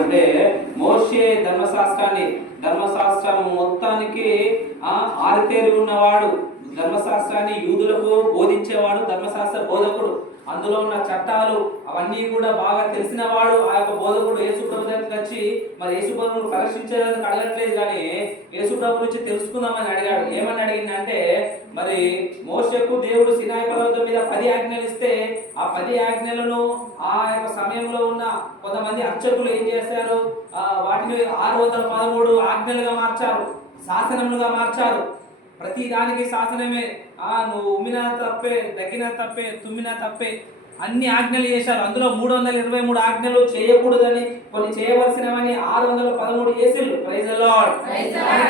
అంటే మోషే ధర్మశాస్త్రం మొత్తానికి ఆరితేరి ఉన్నవాడు, ధర్మశాస్త్రాన్ని యూదులకు బోధించేవాడు, ధర్మశాస్త్ర బోధకుడు. అందులో ఉన్న చట్టాలు అవన్నీ కూడా బాగా తెలిసిన వాడు ఆ యొక్క బోధకుడు. యేసుప్రభు దగ్గరికి వచ్చి మరి యేసుప్రభును పరీక్షించడానికి అడగట్లేదు, కానీ యేసుప్రభు నుంచి తెలుసుకుందామని అడిగాడు. ఏమని అడిగిందంటే, మరి మోషేకు దేవుడు సినాయి పర్వతం మీద 10 ఆజ్ఞలు ఇస్తే ఆ 10 ఆజ్ఞలను ఆ యొక్క సమయంలో ఉన్న కొంతమంది అర్చకులు ఏం చేశారు, వాటిని 613 ఆజ్ఞలుగా మార్చారు, శాసనములుగా మార్చారు. ప్రతి దానికి శాసనమే. నువ్వు ఉమ్మినా తప్పే, దగ్గినా తప్పే, తుమ్మినా తప్పే, అన్ని ఆజ్ఞలు చేశారు. అందులో 323 ఆజ్ఞలు చేయకూడదని, కొన్ని చేయవలసినవని 613 చేసిళ్ళు. Praise the lord.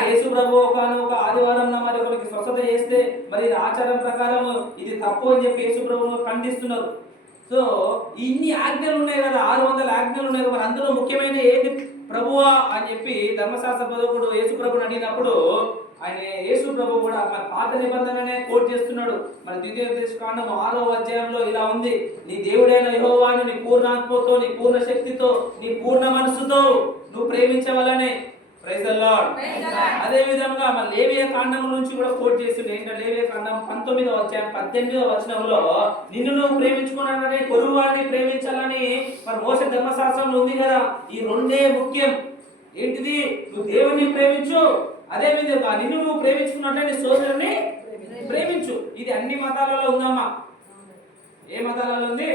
యేసు ప్రభు ఒక ఆదివారం మరి ఒకరికి స్వస్థత చేస్తే మరి ఇది ఆచారం ప్రకారం ఇది తప్పు అని చెప్పి యేసు ప్రభువును ఖండిస్తున్నారు. సో ఇన్ని ఆజ్ఞలు ఉన్నాయి కదా, 600 ఆజ్ఞలు ఉన్నాయి కదా, మరి అందులో ముఖ్యమైన ఏది ప్రభువా అని చెప్పి ధర్మశాస్త్ర బోధకుడు యేసు ప్రభువుని అడిగినప్పుడు ఆయన యేసు ప్రభు కూడా మన పాత నిబంధననే కోట్ చేస్తున్నాడు. మన ద్వితీయోపదేశకాండం 6వ అధ్యాయంలో ఇలా ఉంది, నీ దేవుడైన యెహోవాను నీ పూర్ణాత్మతో, నీ పూర్ణ శక్తితో, నీ పూర్ణ మనస్సుతో నువ్వు ప్రేమించవలనే. Praise the lord. అదే విధంగా మన లేవియ కాండం నుంచి కూడా కోట్ చేసిండు. ఏంటంటే లేవియ కాండం 19వ అధ్యాయం 18వ వచనంలో నిన్ను నువ్వు ప్రేమించుకున్నానని పొరుగు వారిని ప్రేమించాలని మరి మోషే ధర్మశాస్త్రంలో ఉంది కదా. ఈ రెండే ముఖ్యం. ఏంటిది? నువ్వు దేవుని ప్రేమించు, అదే విధంగా నిన్ను నువ్వు ప్రేమించుకున్నట్లే నీ సోదరుని ప్రేమించు. ఇది అన్ని మతాలలో ఉందమ్మా. ఏ మతాలలో ఉంది?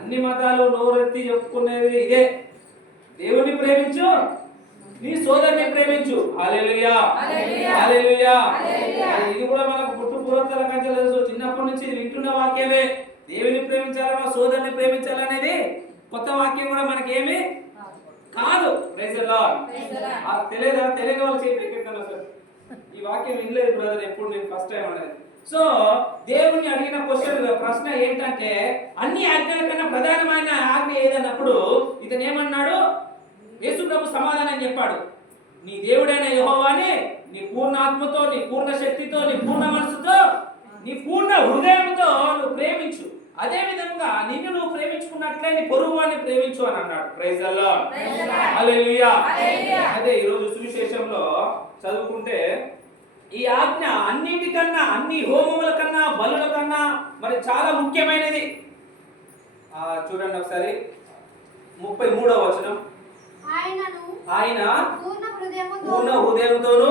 అన్ని మతాలు నోరెత్తి చెప్పుకునేది ఇదే, దేవుని ప్రేమించు, నీ సోదరుని ప్రేమించు. హల్లెలూయా, హల్లెలూయా. ఇది కూడా మనకు పుట్టుపూర్వతల కంటే తెలుసు, చిన్నప్పటి నుంచి వింటున్న వాక్యమే. దేవుని ప్రేమించాలన్నా సోదరుని ప్రేమించాలనేది కొత్త వాక్యం కూడా మనకేమి కాదు. Praise the Lord. తెలియదా? తెలియని వాళ్ళు చెప్పేకెట్టాను సార్, ఈ వాక్యం వినలేదు బ్రదర్ ఎప్పుడు, నేను ఫస్ట్ టైం అనేది. సో దేవుని అడిగిన ప్రశ్న ఏంటంటే, అన్ని ఆజ్ఞల కన్నా ప్రధానమైన ఆజ్ఞ ఏదన్నప్పుడు ఇతను ఏమన్నాడు? యేసు ప్రభు సమాధానం చెప్పాడు, నీ దేవుడైన యెహోవాని నీ పూర్ణ ఆత్మతో, నీ పూర్ణ శక్తితో, నీ పూర్ణ మనసుతో, నీ పూర్ణ హృదయంతో నువ్వు ప్రేమించు. అదే విధంగా నిన్ను నువ్వు ప్రేమించుకున్నట్లే నీ పొరుగువాన్ని ప్రేమించు అని అన్నాడు. Praise the lord. హల్లెలూయా. అదే ఈరోజు సువిశేషంలో చదువుకుంటే ఈ ఆజ్ఞ అన్నిటికన్నా, అన్ని హోమముల కన్నా, బలుల కన్నా మరి చాలా ముఖ్యమైనది. చూడండి ఒకసారి 33వ వచనం. ఆయన పూర్ణ హృదయంతోను,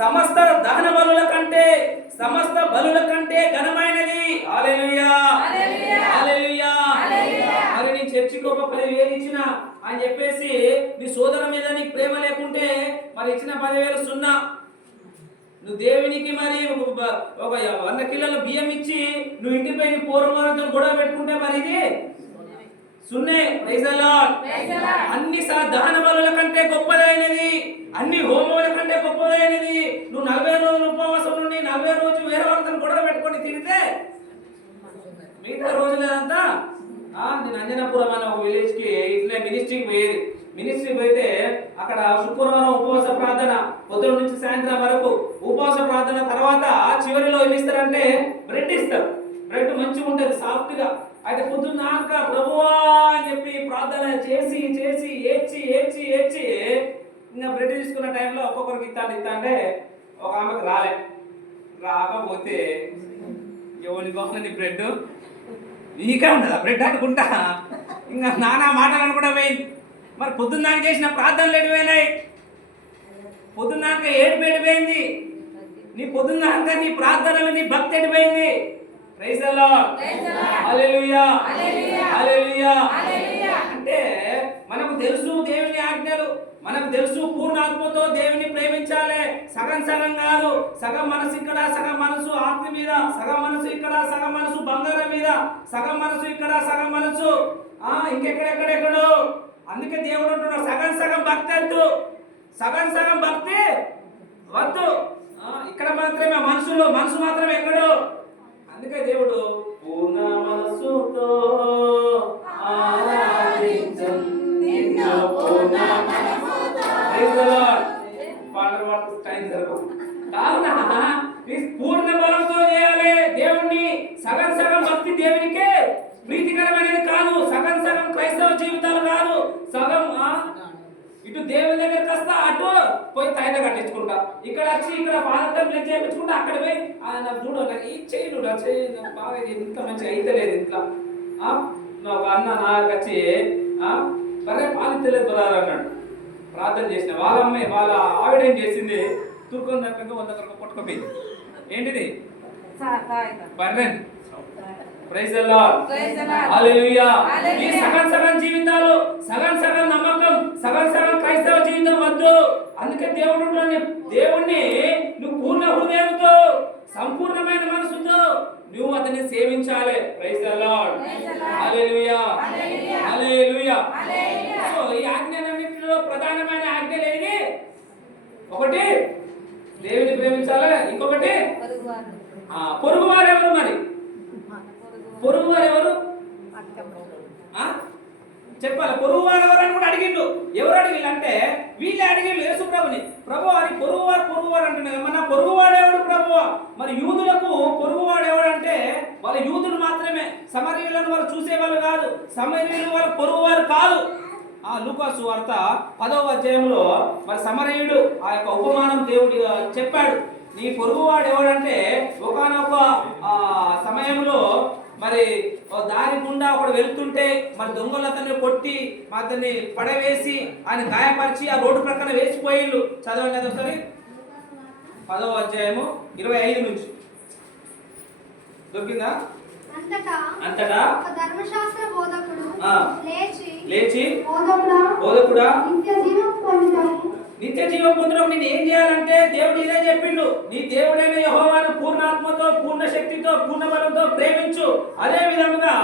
సమస్త దహన బలుల కంటే, సమస్త బలుల కంటే ఘనమైనది. హల్లెలూయా, హల్లెలూయా. మరి నీ చర్చికి ఒక 10,000 ఇచ్చిన అని చెప్పేసి నీ సోదరు మీద నీకు ప్రేమ లేకుంటే మరి ఇచ్చిన 10,000 సున్నా. నువ్వు దేవునికి మరి ఒక 100 కిలోల బియ్యం ఇచ్చి నువ్వు ఇంటిపై పూర్వమానంతో గొడవ పెట్టుకుంటే మరి ఇది సున్నే. Praise the lord. అన్ని దహన బలుల కంటే గొప్పదైనది, అన్ని హోమముల కంటే గొప్పదైనది. నువ్వు 40 రోజులు ఉపవాసం నుండి 40 రోజులు వేరే వాళ్ళతో గొడవ పెట్టుకొని తిరిగితే మిగతా రోజులంతా నేను అంజనాపురం అనే ఒక విలేజ్ కి ఇట్లా మినిస్ట్రీకి పోయేది. మినిస్ట్రీకి పోయితే అక్కడ శుక్రవారం ఉపవాస ప్రార్థన, పొద్దున నుంచి సాయంత్రం వరకు ఉపవాస ప్రార్థన. తర్వాత చివరిలో ఏమి ఇస్తారంటే బ్రెడ్ ఇస్తారు. బ్రెడ్ మంచిగా ఉంటుంది, సాఫ్ట్ గా. అయితే పొద్దున్నాక ప్రభువా అని చెప్పి ప్రార్థన చేసి చేసి ఏడ్చి ఏడ్చి ఏడ్చి ఇంకా బ్రెడ్ తీసుకున్న టైంలో ఒక్కొక్కరికి ఇస్తా అంటే ఒక ఆమెకు రాకపోతే ఎవరి గోని బ్రెడ్ నీకే ఉండదా బ్రెడ్ అనుకుంటా, ఇంకా నానా మాటలను కూడా పోయింది. మరి పొద్దున్నాక చేసిన ప్రార్థనలు ఎడిపోయినాయి, పొద్దున్నాక ఏడిపోయింది, నీ పొద్దున్నాక నీ ప్రార్థనలు, నీ భక్తి ఎడిపోయింది. Praise the lord. Hallelujah, hallelujah. అంటే మనకు తెలుసు దేవుని ఆజ్ఞలు, మనకు తెలుసు పూర్ణాత్మతో దేవుని ప్రేమించాలి. సగం సగం కాదు, సగం మనసు ఇక్కడ, సగం మనసు ఆత్మ మీద, సగం మనసు ఇక్కడ, సగం మనసు బంగారం మీద, సగం మనసు ఇక్కడ, సగం మనసు ఇంకెక్కడెక్కడెక్కడో. అందుకే దేవుడు అంటున్నాడు సగం సగం భక్తి వద్దు, సగం సగం భక్తి వద్దు. ఇక్కడ మాత్రమే మనసు మాత్రమే ఎక్కడో. అందుకే దేవుడు పూర్ణ మనసుతో పూర్ణ బలంతో చేయాలి దేవుణ్ణి. సగం సగం భక్తి దేవునికే ప్రీతికరమైనది జీవితాలు కాదు. సగం ఇటు దేవుని దగ్గరికి వస్తా, అటు పోయి తాయిద కట్టించుకుంటా, ఇక్కడ వచ్చి ఇక్కడ ఫాదర్ బ్లెస్ చేయించుకుంటా, అక్కడ పోయి నాకు చూడు నాకు ఈ చేయి బాగా ఇంత మంచి అయితే లేదు ఇంట్లో. ఒక అన్న నాకు వచ్చి బరే పాలు తెలియదు అన్నాడు. ప్రార్థన చేసిన వాళ్ళ అమ్మాయి వాళ్ళ ఆవిడ ఏం చేసింది, తుర్కొని దగ్గర 100 రూపాయలు కొట్టుకుపోయింది. ఏంటిది? Barren. Praise the lord. Hallelujah. ఈ సగం జీవితాలు, సగం నమ్మకం, సగం క్రైస్తవ జీవితం వద్దు. అందుకే దేవుణ్ణి నువ్వు పూర్ణ హృదయంతో, సంపూర్ణమైన మనసుతో నువ్వు అతన్ని సేవించాలి. Praise the lord. Hallelujah. Hallelujah. So ఈ ఆజ్ఞలన్నిటిలో ప్రధానమైన ఆజ్ఞలు ఏది? ఒకటి దేవుని ప్రేమించాలి, ఇంకొకటి పొరుగువారు ఎవరు? మరి పొరుగువారు ఎవరు చెప్పాలి. పొరుగువారు ఎవరు అని కూడా అడిగిండు. ఎవరు అడిగిళ్ళు అంటే వీళ్ళే అడిగిండు యేసు ప్రభుని. ప్రభు అని పొరుగువారు అంటున్నారు. మన పొరుగువాడేవాడు ప్రభు? మరి యూదులకు పొరుగువాడేవాడు అంటే వాళ్ళ యూదులు మాత్రమే, సమరయులను వాళ్ళు చూసేవాళ్ళు కాదు, సమరయులు వాళ్ళ పొరుగువారు కాదు. లూకాసు వార్త 10వ అధ్యాయంలో మరి సమరయుడు ఆ యొక్క ఉపమానం దేవుడు చెప్పాడు. నీ పొరుగువాడు ఎవడంటే ఒకానొక సమయంలో మరి దారి గుండా ఒకడు వెళ్తుంటే మరి దొంగలు అతన్ని కొట్టి అతన్ని పడవేసి ఆయన గాయపరిచి ఆ రోడ్డు ప్రక్కన వేసిపోయిళ్ళు. చదవండి అది ఒకసారి. 10వ అధ్యాయము 25 నుంచి. దొరికిందా? అంతటా ధర్మశాస్త్ర బోధకుడు లేచి బోధకుడా నిత్య జీవం పొందడం నేను ఏం చేయాలంటే దేవుడు ఇదే చెప్పిండు, నీ దేవుడైన యెహోవాను పూర్ణాత్మతో, పూర్ణ శక్తితో, పూర్ణ బలంతో ప్రేమించు. అదే విధంగా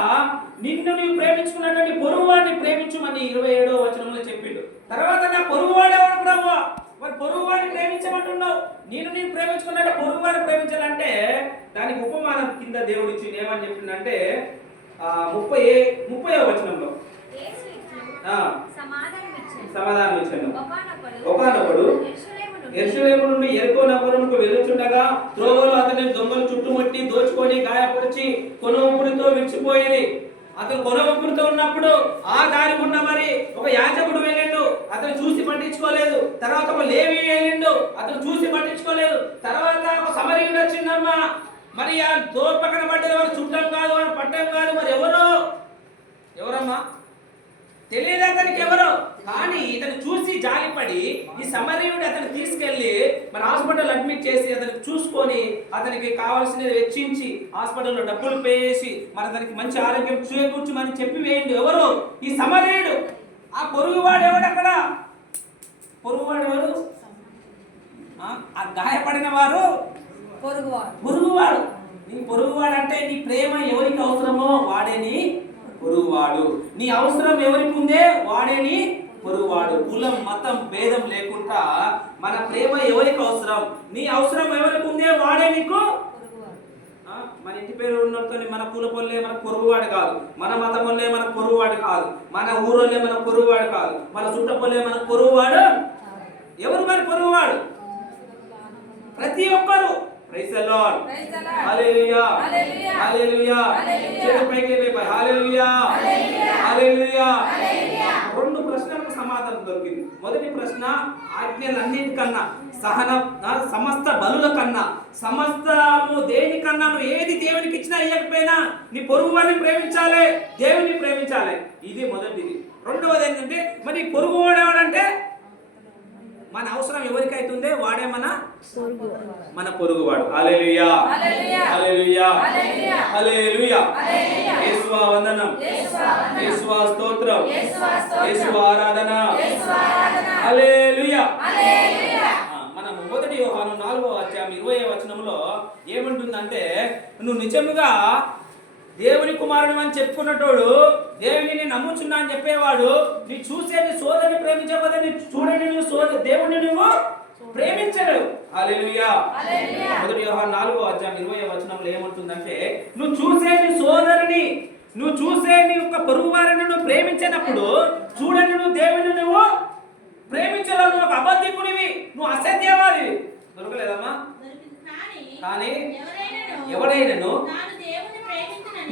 నిన్ను నీవు ప్రేమించుకున్నటువంటి పొరుగువాడిని ప్రేమించుమని 27వ వచనంలో చెప్పిండు. తర్వాత నా పొరుగువాడేవాడు ప్రభువా? మరి పొరుగువాడిని ప్రేమించమంటున్నావు. నేను ప్రేమించుకున్నట్టు పొరుగువాడిని ప్రేమించాలంటే దానికి ఉపమానం కింద దేవుడు ఇచ్చింది. ఏమని చెప్పిందంటే 30వ వచనంలో సమాధానం ఇచ్చాను. ఒకనొకడు యెరూషలేము నుండి యెరికో నగరమునకు వెళ్ళుచుండగా త్రోవలో అతని దొంగలు చుట్టుముట్టి దోచుకొని గాయపరిచి కొనవుపురితో విడిచిపోయింది. అతను కొనవుపురితో ఉన్నప్పుడు ఆ దారి గుండా మరి ఒక యాజకుడు వెళ్ళిండు, అతను చూసి పట్టించుకోలేదు. తర్వాత ఒక లేవి వెళ్ళిండు, అతను చూసి పట్టించుకోలేదు. తర్వాత ఒక సమరయుడు వచ్చిందమ్మా, మరి ఆ దోర్ పక్కన పడ్డది ఎవరు? చుట్టం కాదు, పట్టం కాదు, మరి ఎవరమ్మా తెలియదు అతనికి ఎవరో. కానీ ఇతను చూసి జాలిపడి ఈ సమరయుడు అతను తీసుకెళ్లి మరి హాస్పిటల్ అడ్మిట్ చేసి అతనికి చూసుకొని అతనికి కావాల్సినది వెచ్చించి హాస్పిటల్లో డబ్బులు పే చేసి మరి అతనికి మంచి ఆరోగ్యం చేకూర్చమని చెప్పి వేయండి. ఎవరు? ఈ సమరయుడు. ఆ పొరుగువాడు ఎవడు? అక్కడ పొరుగువాడు ఎవరు? ఆ గాయపడిన వారు పొరుగువాడు. నీ పొరుగువాడు అంటే నీ ప్రేమ ఎవరికి అవసరమో వాడే నీ పొరుగువాడు. నీ అవసరం ఎవరికి ఉందే వాడే నీ పొరుగువాడు. కులం మతం భేదం లేకుండా మన ప్రేమ ఎవరికి అవసరం, నీ అవసరం ఎవరికి ఉందే వాడే నీకు. మన ఇంటి పేరు ఉన్నతో మన కుల పొల్లే మన పొరుగువాడు కాదు, మన మతం వల్లే మన పొరుగువాడు కాదు, మన ఊరోళ్ళే మన పొరుగువాడు కాదు, మన చుట్ట పొల్లే మన పొరుగువాడు. ఎవరు మరి పొరుగువాడు? ప్రతి ఒక్కరు. Praise the lord. Hallelujah. Hallelujah. చేతులు పైకి లేపండి. హల్లెలూయా. హల్లెలూయా. రెండు ప్రశ్నలకు సమాధానం దొరికింది. మొదటి ప్రశ్న, ఆజ్ఞలన్నిటికన్నా సమస్త బలుల కన్నా సమస్తము దేనికన్నా నువ్వు ఏది దేవునికి ఇచ్చినా ఇవ్వకపోయినా నీ పొరుగువాడిని ప్రేమించాలి, దేవుని ప్రేమించాలి. ఇది మొదటిది. రెండవది ఏంటంటే మరి పొరుగువాడు ఎవడంటే మన అవసరం ఎవరికి అవుతుందే వాడే మన పొరుగువాడు. హల్లెలూయా. హల్లెలూయా. హల్లెలూయా. యేసువా వందనం, యేసువా స్తోత్రం, యేసువా ఆరాధన. హల్లెలూయా. మనం మొదటి యోహాను 4వ అధ్యాయం 20వ వచనంలో ఏమంటుందంటే నువ్వు నిజముగా దేవుని కుమారుడు అని చెప్పుకున్నటోడు, దేవుని నమ్ముచున్నా అని చెప్పేవాడు, నీ చూసే నీ సోదరుని ప్రేమించకపోతే నీ చూడని నువ్వు దేవుడిని నువ్వు ప్రేమించడు. హల్లెలూయా. మొదటి యోహాను 4వ అధ్యాయం 20వ వచనంలో ఏమంటుందంటే నువ్వు చూసే నీ సోదరుని, నువ్వు చూసే నీ యొక్క పొరుగు వారిని నువ్వు ప్రేమించినప్పుడు చూడని నువ్వు దేవుని నువ్వు ప్రేమించలేవు. నువ్వు ఒక అబద్ధికునివి, నువ్వు అసత్యవాదివి. దొరకలేదమ్మా? కానీ ఎవడైనాను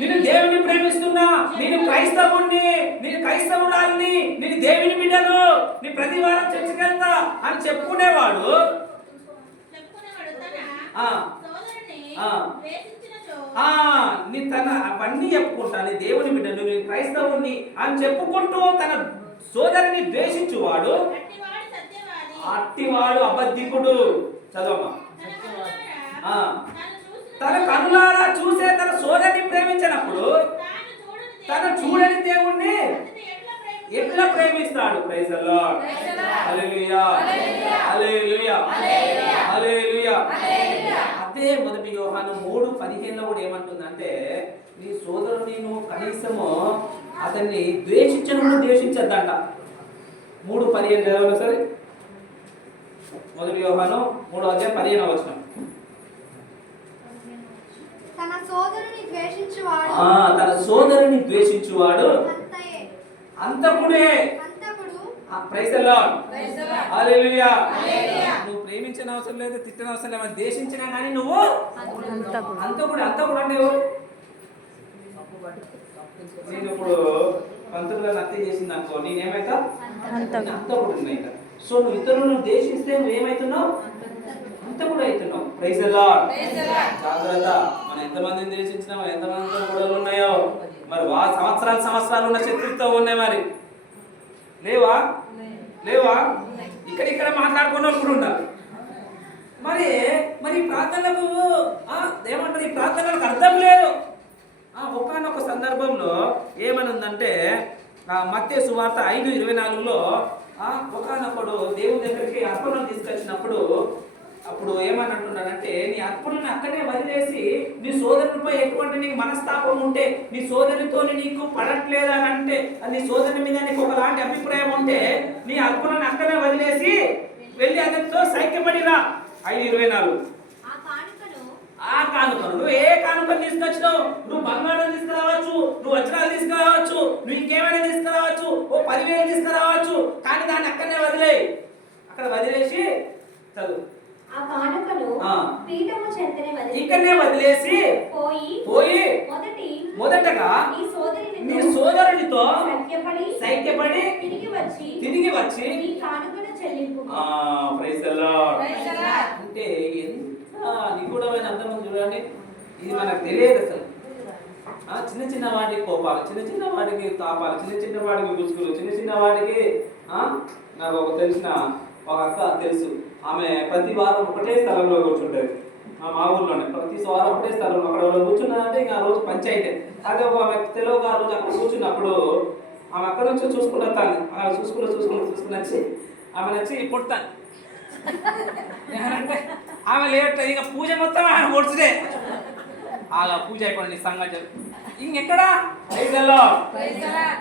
నేను దేవుని ప్రేమిస్తున్నా, నేను క్రైస్తవుణ్ణి, నేను క్రైస్తవురాలిని, నేను దేవుని బిడ్డను, నీ ప్రతి వారం చర్చికి వెళ్తా అని చెప్పుకునేవాడు నీ తన అవన్నీ చెప్పుకుంటా, నీ దేవుని బిడ్డను, నేను క్రైస్తవుణ్ణి అని చెప్పుకుంటూ తన సోదరిని ద్వేషించువాడు అట్టివాడు అబద్ధికుడు. చదవమ్మా. తన కనులారా చూసే తన సోదరిని ప్రేమించినప్పుడు తన చూడని దేవుణ్ణి ఎట్లా ప్రేమిస్తాడు? Praise the lord. Hallelujah, hallelujah, hallelujah. అదే మొదటి యోహాను 3:15 కూడా ఏమంటుందంటే, నీ సోదరుని నువ్వు కనీసము అతన్ని ద్వేషించను ద్వేషించద్దంట. 3:15 చదవండి సరే. మొదటి యోహాను 3:15 తన సోదరుని ద్వేషించువాడు తన సోదరుని ద్వేషించువాడు అంతకుడే. Praise the lord. హల్లెలూయా. నువ్వు ప్రేమించిన అవసరం లేదు, తిట్టిన అవసరం లేదు, ద్వేషించినా కానీ నువ్వు అంతకుడు. అంతకుడు అంటే ఎవరు? నేను ఇప్పుడు పంతులుగా హత్య చేసింది అనుకో, నేనేమైతా అంతకుడు. సో నువ్వు ఇతరులను ద్వేషిస్తే నువ్వేమవుతున్నావు? అంతకుడు అవుతున్నావు. Praise the Lord. జాగ్రత్త. మనం ఎంతమందిని ద్వేషించినామో, ఎంతమందితో గొడవలు ఉన్నాయో, మరి సంవత్సరాలు ఉన్న శత్రుత్వం ఉన్నాయి. మరి లేవా? ఇక్కడ మాట్లాడుకున్న కూడా ఉండాలి. మరి ఈ ప్రార్థనలకు ఏమంటారు? ఈ ప్రార్థనలకు అర్థం లేదు. ఒకానొక సందర్భంలో ఏమనుందంటే, మత్తయి సువార్త 5:24లో ఒకానొకడు దేవుని దగ్గరికి అర్పణలు తీసుకొచ్చినప్పుడు అప్పుడు ఏమని అంటున్నాడంటే, నీ అర్పణను అక్కడే వదిలేసి నీ సోదరునిపై ఎటువంటి నీకు మనస్తాపం ఉంటే, నీ సోదరితో నీకు పడట్లేదా అని అంటే, నీ సోదరుని మీద నీకు ఒకలాంటి అభిప్రాయం ఉంటే, నీ అర్పణను అక్కడే వదిలేసి వెళ్ళి అతనితో సైక్యపడిరా. 5:24. ఆ కానుకను నువ్వు ఏ కానుకను తీసుకొచ్చినావు? నువ్వు బంగారం తీసుకురావచ్చు, నువ్వు వజ్రాలు తీసుకురావచ్చు, నువ్వు ఇంకేమైనా తీసుకురావచ్చు, 10,000 తీసుకురావచ్చు, కానీ దాన్ని అక్కడనే వదిలే. అక్కడ వదిలేసి చదువు. ఇక్కడనే వదిలేసి పోయి మొదటగా నీ సోదరునితో సైక్యపడి తిరిగి వచ్చి ప్రైజ్ ది లార్డ్. అంటే ఎంత నిగూఢమైన అర్థం చూడండి. ఇది మనకు తెలియదు అసలు. చిన్న వాటికి కోపాలు, చిన్న వాటికి తాపాలు, చిన్న వాటికి గుసుగులు, చిన్న వాటికి నాకు ఒక తెలిసిన ఒక అక్క తెలుసు. ఆమె ప్రతి వారం ఒకటే స్థలంలో కూర్చుంటుంది. మా ఊర్లోనే ప్రతి వారం ఒకటే స్థలంలో అక్కడ కూర్చున్నదంటే ఇంకా ఆ రోజు పంచాయితీ. అదే ఒక తెలుగు ఆ రోజు అక్కడ కూర్చున్నప్పుడు ఆమె అక్కడ నుంచి చూసుకుంటాను, అక్కడ చూసుకుని వచ్చి ఆమె వచ్చి పుడతాను అంటే ఆమె లేట్ ఇక పూజ మొత్తం ఆమె పొడుచుడే. పూజ అయిపోయింది సంగతి ఇంకెక్కడా ఐదులో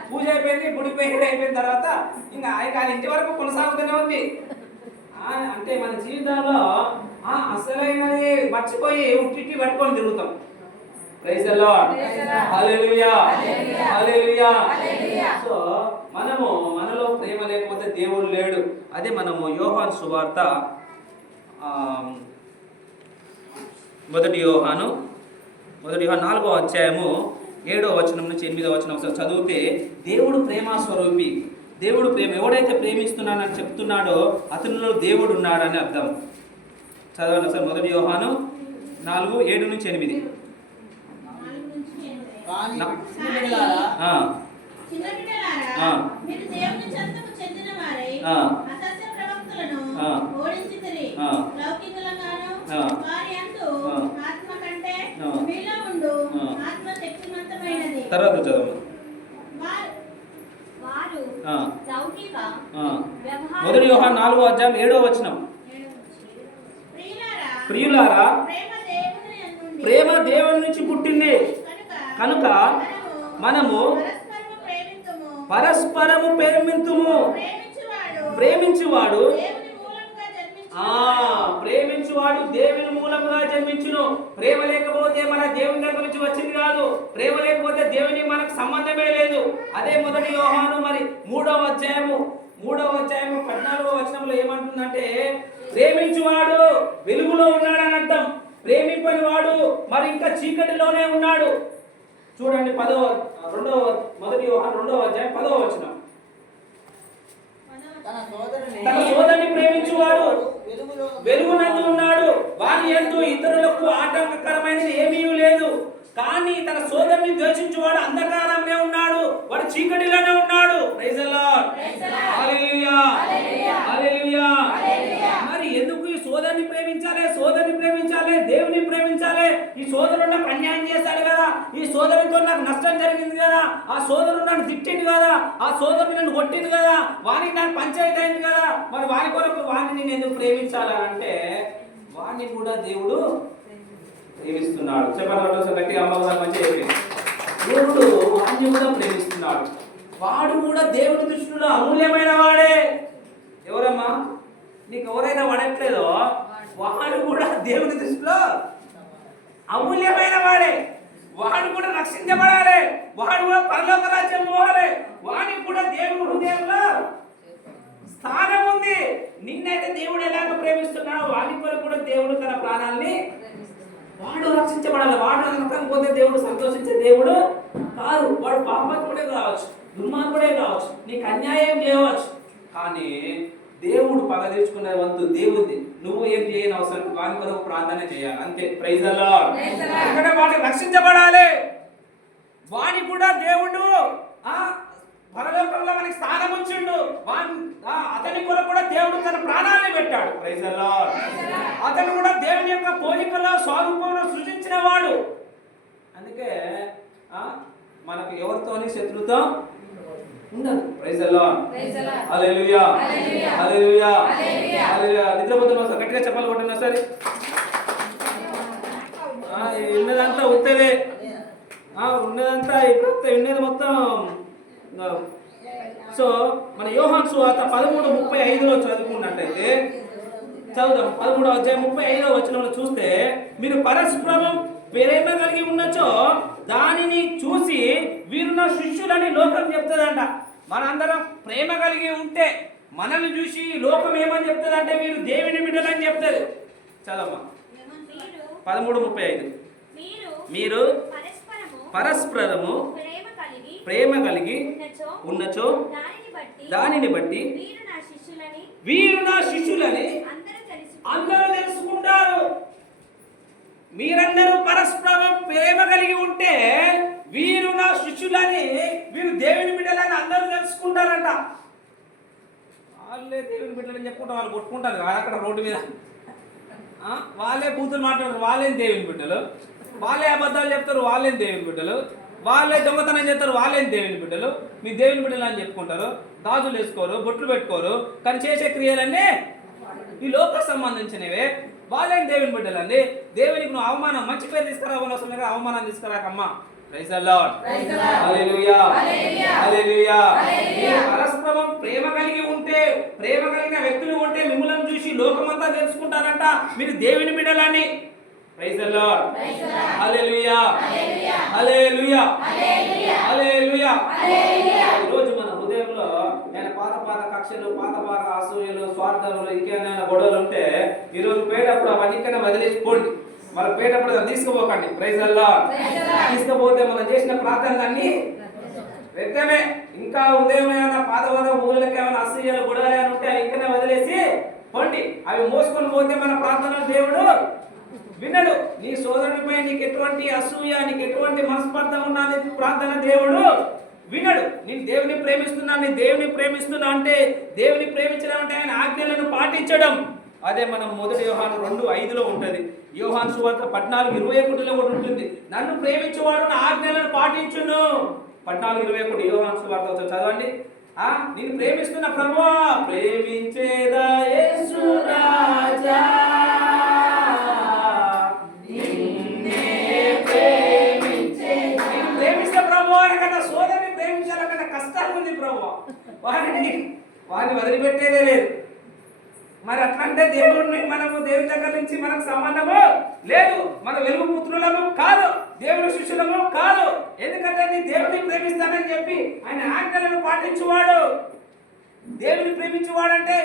పూజ అయిపోయింది, గుడి పేరు అయిపోయిన తర్వాత ఇంకా ఆయన ఇంటి వరకు కొనసాగుతూనే ఉంది. అంటే మన జీవితంలో అసలైనది మర్చిపోయి ఉట్టి పట్టుకొని తిరుగుతాం. Praise the lord. Hallelujah, hallelujah. So మనలో ప్రేమ లేకపోతే దేవుడు లేడు. అదే మనము యోహాను సువార్త మొదటి యోహాను 4వ అధ్యాయము 7వ వచనం నుంచి 8వ వచనం చదివితే, దేవుడు ప్రేమస్వరూపి. దేవుడు ఎవడైతే ప్రేమిస్తున్నానని చెప్తున్నాడో అతనిలో దేవుడు ఉన్నాడని అర్థం. చదవండి సార్. మొదటి యోహాను 4:7-8. తర్వాత చదవండి. మొదటి యోహాను 4వ అధ్యాయం 7వ వచనం. ప్రియులారా, ప్రేమ దేవుని నుంచి పుట్టింది కనుక మనము పరస్పరము ప్రేమింతుము. ప్రేమించువాడు దేవుని మూలముగా జన్మించును. ప్రేమ లేకపోతే మన దేవుని దగ్గర నుంచి వచ్చింది కాదు. ప్రేమ లేకపోతే దేవుని మనకు సంబంధమే లేదు. అదే మొదటి యోహాను 3వ అధ్యాయము 14వ వచనంలో ఏమంటుందంటే, ప్రేమించువాడు వెలుగులో ఉన్నాడని అర్థం. ప్రేమింపని వాడు మరి ఇంకా చీకటిలోనే ఉన్నాడు. చూడండి మొదటి యోహాను 2వ అధ్యాయం 10వ వచనం. తన సోదరుని ప్రేమించువాడు వెలుగునందు ఉన్నాడు, వాని యందు ఇతరులకు ఆటంకకరమైనది ఏమీ లేదు. కానీ తన సోదరుని ద్వేషించువాడు అంధకారంలో ఉన్నాడు, వాడు చీకటిలోనే ఉన్నాడు. Praise the lord. Hallelujah. Hallelujah. మరి ఎందుకు ఈ సోదరుని ప్రేమించాలి? దేవుని ప్రేమించాలి. ఈ సోదరుడు నాకు అన్యాయం చేశాడు కదా, ఈ సోదరుడితో నాకు నష్టం జరిగింది కదా, ఆ సోదరుడు నన్ను తిట్టింది కదా, ఆ సోదరుడు నన్ను కొట్టింది కదా, వానికి నాకు పంచాయతీ అయింది కదా, మరి వాని కొరకు వాడిని నేను ఎందుకు ప్రేమించాలా అంటే వాడిని కూడా దేవుడు ప్రేమిస్తున్నాడు. చెప్పాలి గట్టిగా అమ్మ మంచిగా చెప్పింది. దేవుడు వాడిని కూడా ప్రేమిస్తున్నాడు. వాడు కూడా దేవుడి దృష్టిలో అమూల్యమైన వాడే. ఎవరమ్మా? నీకు ఎవరైనా పడట్లేదో వాడు కూడా దేవుని దృష్టిలో అమూల్యమైన వాడే. వాడు కూడా రక్షించబడాలి, వాడు కూడా పరలోక రాజ్యం పోవాలి, వాడికి కూడా దేవుడు హృదయంలో స్థానం ఉంది. నిన్నైతే దేవుడు ఎలాగ ప్రేమిస్తున్నాడో వాడి కొరకు కూడా దేవుడు తన ప్రాణాలని వాడు రక్షించబడాలి. వాడు నమ్మకపోతే దేవుడు సంతోషించే దేవుడు కాదు. వాడు పాపాత్ముడే కావచ్చు, దుర్మార్గుడే కావచ్చు, నీకు అన్యాయం చేయవచ్చు, కానీ దేవుడు పగ తీర్చుకునే వంతు దేవుడిది. నువ్వు ఏం చేయని అవసరం, వాని కొరకు ప్రార్థన చేయాలి అంతే. Praise the Lord. ఎందుకంటే వాడు రక్షించబడాలి. వాని కూడా దేవుడు పరలోకంలో మనకి స్థానం ఉంచిండు. అతని కొరకు కూడా దేవుడు తన ప్రాణాన్ని పెట్టాడు. Praise the Lord. అతను కూడా దేవుని యొక్క పోలికలో స్వరూపంలో సృజించిన వాడు. అందుకే మనకు ఎవరితోని శత్రుత్వం ఉండదు. Praise the lord. Hallelujah. Hallelujah. Hallelujah. నిద్రపోతున్నా గట్టిగా చెప్పాలి కొట్టినా సరే. ఉన్నదంతా ఉత్తదే, ఉన్నదంతా ఉన్నది మొత్తం. సో మన యోహాను సువార్త 13:35 చదువుకున్నట్టయితే చదువుదాం. 13వ అధ్యాయం 35వ వచనంలో చూస్తే, మీరు పరస్పరం ప్రేమ కలిగి ఉన్నచో దానిని చూసి వీరు నా శిష్యులని లోకం చెప్తుందంట. మనందరం ప్రేమ కలిగి ఉంటే మనల్ని చూసి లోకం ఏమని చెప్తుందంటే మీరు దేవుని బిడ్డలని చెప్తుంది. చదమ్మా 13:35. మీరు పరస్పరము ప్రేమ కలిగి ఉన్నచో దానిని బట్టి వీరు నా శిష్యులని అందరూ తెలుసుకుంటారు. మీరందరూ పరస్పరం ప్రేమ కలిగి ఉంటే వీరు నా శిష్యులని, వీరు దేవుని బిడ్డలని అందరూ తెలుసుకుంటారంట. వాళ్ళే దేవుని బిడ్డలని చెప్పుకుంటారు, వాళ్ళు కొట్టుకుంటారు కదా అక్కడ రోడ్డు మీద. వాళ్ళే బూతులు మాట్లాడతారు, వాళ్ళేం దేవుని బిడ్డలు. వాళ్ళే అబద్ధాలు చెప్తారు, వాళ్ళేం దేవుని బిడ్డలు. వాళ్ళే దొంగతనం చేస్తారు, వాళ్ళేం దేవుని బిడ్డలు. మీ దేవుని బిడ్డలు అని చెప్పుకుంటారు, గాజులు వేసుకోరు, బొట్లు పెట్టుకోరు, కానీ చేసే క్రియలన్నీ ఈ లోక సంబంధించినవే. వాళ్ళేం దేవుని బిడ్డలండి. దేవునికి నువ్వు అవమానం, మంచి పేరు తీసుకురావని అవసరం లేదు, అవమానం తీసుకురాకమ్మా. Praise the lord. Hallelujah. Hallelujah. పరస్పరం ప్రేమ కలిగి ఉంటే, ప్రేమ కలిగిన వ్యక్తులు ఉంటే మిమ్మల్ని చూసి లోకమంతా తెలుసుకుంటారంట మీరు దేవుని బిడ్డలని. Praise the lord. Hallelujah. Hallelujah. Hallelujah. ఈరోజు మన హృదయంలో పాత కక్షలు, పాత అసూయలు, స్వార్థాలు, ఇంకేమైనా గొడవలు ఉంటే ఈరోజు పోయేటప్పుడు అవన్నీ వదిలేసిపోండి. మన పోయేటప్పుడు తీసుకుపోకండి. Praise the lord. తీసుకుపోతే మనం చేసిన ప్రార్థనలన్నీ వ్యర్థమే. ఇంకా ఉదయం ఏమైనా పాతవాద ఊళ్ళకి ఏమైనా అసూయలు గొడవలు ఏమైనా ఉంటే అవి ఇంకనే వదిలేసి పోండి. అవి మోసుకొని పోతే మన ప్రార్థనలు దేవుడు వినడు. నీ సోదరునిపై నీకు ఎటువంటి అసూయ, నీకు ఎటువంటి మనస్పర్ధ ఉన్నా ప్రార్థన దేవుడు వినడు. నేను దేవుని ప్రేమిస్తున్నా అంటే దేవుని ప్రేమించడం అంటే ఆయన ఆజ్ఞలను పాటించడం. అదే మనం మొదటి యోహాను 2:5 ఉంటుంది. యోహాను సువార్త 14:21 కూడా ఉంటుంది. నన్ను ప్రేమించేవాడు నా ఆజ్ఞలను పాటించును. 14:21 యోహాను సువార్త చదవండి. నేను ప్రేమిస్తున్న ప్రభువా, ప్రేమించేదా యేసు రాజా, సోదరిని ప్రేమించాలన్న కష్టాలు ఉంది ప్రభు. వారిని వదిలిపెట్టేదే లేదు. మరి అట్లంటే మనము దేవుని దగ్గర నుంచి మనకు సంబంధము లేదు. మన వెలుగు పుత్రులము కాదు, దేవుని శిష్యులము కాదు. ఎందుకంటే నీ దేవుని ప్రేమిస్తానని చెప్పి ఆయన ఆజ్ఞలను పాటించువాడు. దేవుని ప్రేమించేవాడంటే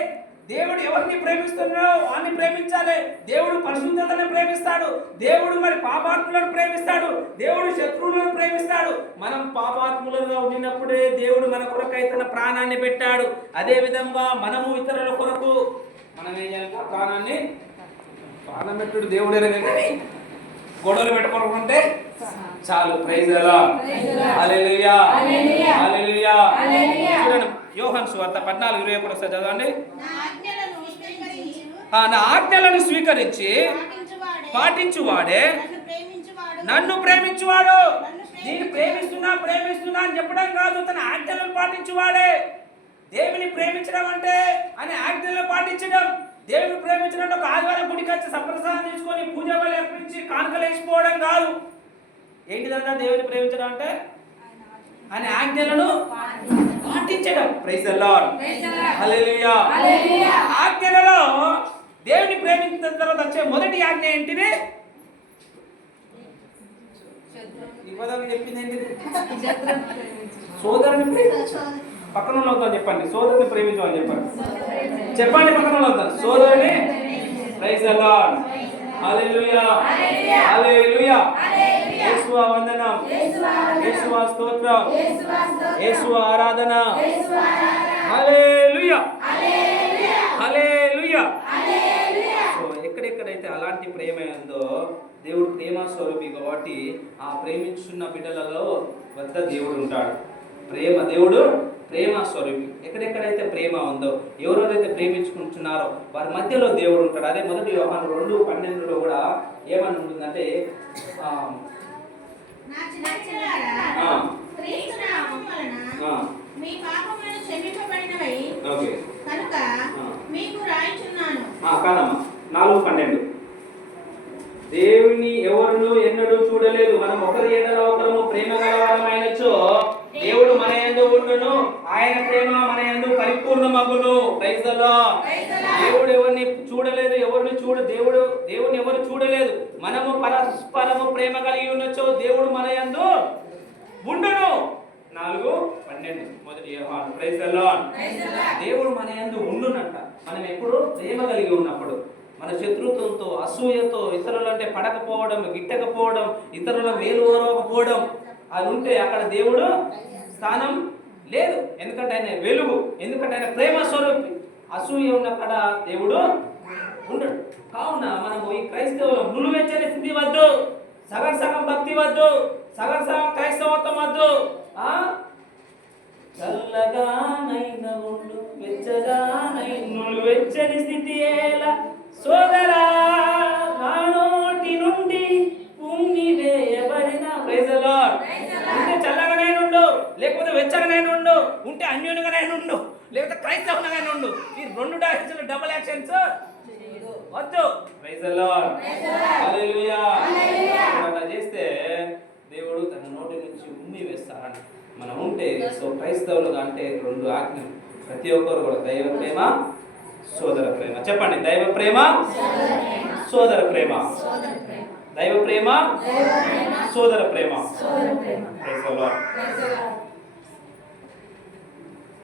దేవుడు ఎవరిని ప్రేమిస్తున్నాడో వాడిని ప్రేమించాలి. దేవుడు పరిశుద్ధతను ప్రేమిస్తాడు. దేవుడు మరి పాపాత్ములను ప్రేమిస్తాడు. దేవుడు శత్రువులను ప్రేమిస్తాడు. మనం పాపాత్ములుగా ఉండినప్పుడే దేవుడు మన కొరకై తన ప్రాణాన్ని పెట్టాడు. అదే విధంగా మనము ఇతరుల కొరకు మనం ఏం చేయాలి? ప్రాణాన్ని ప్రాణం పెట్టుడు దేవుడే కానీ గొడవలు పెట్టుకోకుంటే చాలు. Praise the lord. Hallelujah hallelujah. చూడండి యోహాను సువార్త 14:21 ఒకసారి చదవండి. నా ఆజ్ఞలను స్వీకరించి పాటించువాడే నన్ను ప్రేమించువాడు. నేను ప్రేమిస్తున్నా అని చెప్పడం కాదు, తన ఆజ్ఞలను పాటించువాడే. దేవుని ప్రేమించడం అంటే అని ఆజ్ఞలను పాటించడం. దేవుని ప్రేమించడం అంటే ఒక ఆదివారం గుడికి వచ్చి సప్రసాదం తీసుకొని పూజ బలి అర్పించి కానుకలు వేసిపోవడం కాదు. ఏంటిదంతా దేవుని ప్రేమించడం అంటే ఆయన ఆజ్ఞలను పాటించడం. Praise the lord. హల్లెలూయా. ఆజ్ఞలలో దేవుని ప్రేమించిన తర్వాత వచ్చే మొదటి ఆజ్ఞ ఏంటిది? ఇవ్వదని చెప్పింది ఏంటిది? సోదరుని ప్రేమించు. పక్కన వాళ్ళతో చెప్పండి, సోదరుని ప్రేమించమని చెప్పండి. చెప్పండి పక్కన వాళ్ళతో, సోదరుని. Praise the lord. Hallelujah hallelujah. యేసువా వందనం, యేసువా స్తోత్రం, యేసువా ఆరాధన. హల్లెలూయా హల్లెలూయా. సో ఎక్కడెక్కడైతే అలాంటి ప్రేమ ఉందో దేవుడు ప్రేమ స్వరూపి కాబట్టి ఆ ప్రేమించున్న బిడ్డలలో వద్ద దేవుడు ఉంటాడు. దేవుడు ప్రేమ స్వరూపి. ఎక్కడెక్కడైతే ప్రేమ ఉందో, ఎవరెవరైతే ప్రేమించుకుంటున్నారో వారి మధ్యలో దేవుడు ఉంటాడు. అదే మొదటి యోహాను 2:12 కూడా ఏమని ఉంటుందంటే కాదమ్మా 4:12 దేవుని ఎవరును ఎన్నడూ చూడలేదు, మనం ఒకరి ఎడల ఒకరము ప్రేమ గలవారమైనచో దేవుడు మన యందు ఉండును, ఆయన ప్రేమ మన యందు పరిపూర్ణమగును. Praise the Lord. దేవుడు ఎవరిని చూడలేదు, దేవుని ఎవరు చూడలేదు. మనము పరస్పరము ప్రేమ కలిగి ఉన్నచో దేవుడు మన యందు ఉండును. 4:12 మొదటి యోహాను. Praise the Lord. దేవుడు మన యందు ఉండునంట. మనం ఎప్పుడు ప్రేమ కలిగి ఉన్నప్పుడు, మన శత్రుత్వంతో అసూయతో ఇతరులంటే పడకపోవడం, గిట్టకపోవడం, ఇతరుల వేలు ఓరవకపోవడం అది ఉంటే అక్కడ దేవుడు స్థానం లేదు. ఎందుకంటే ఆయన వెలుగు, ఎందుకంటే ఆయన ప్రేమ స్వరూపి. అసూయ ఉన్న కాడ దేవుడు ఉండడు. కావున మనము ఈ క్రైస్తవులు నులువెచ్చని స్థితి వద్దు, సగం భక్తి వద్దు, సగం క్రైస్తవత్వం వద్దు. చల్లగానైనా ఉండు, నులువెచ్చని స్థితి ఎలా సోదరా, నా నోటి నుండి ఉమ్మి వేయబడిన. Praise the Lord. ఉంటే చల్లగానే ఉండు, లేకపోతే వెచ్చగానే ఉండు, ఉంటే అన్యోన్యంగానే ఉండు, లేకపోతే క్రైస్తవునిగానే ఉండు. ఈ 2 డైరెక్షన్లు డబుల్ యాక్షన్స్ వద్దు. Praise the lord. హల్లెలూయా. అలా చేస్తే దేవుడు తన నోటి నుంచి ఉమ్మి వేస్తారని మనం ఉంటే. సో క్రైస్తవులుగా అంటే 2 ఆజ్ఞలు. ప్రతి ఒక్కరు కూడా దైవ ప్రేమ, సోదర ప్రేమ. చెప్పండి, దైవ ప్రేమ, సోదర ప్రేమ. దైవ ప్రేమ, సోదర ప్రేమ. Praise the lord.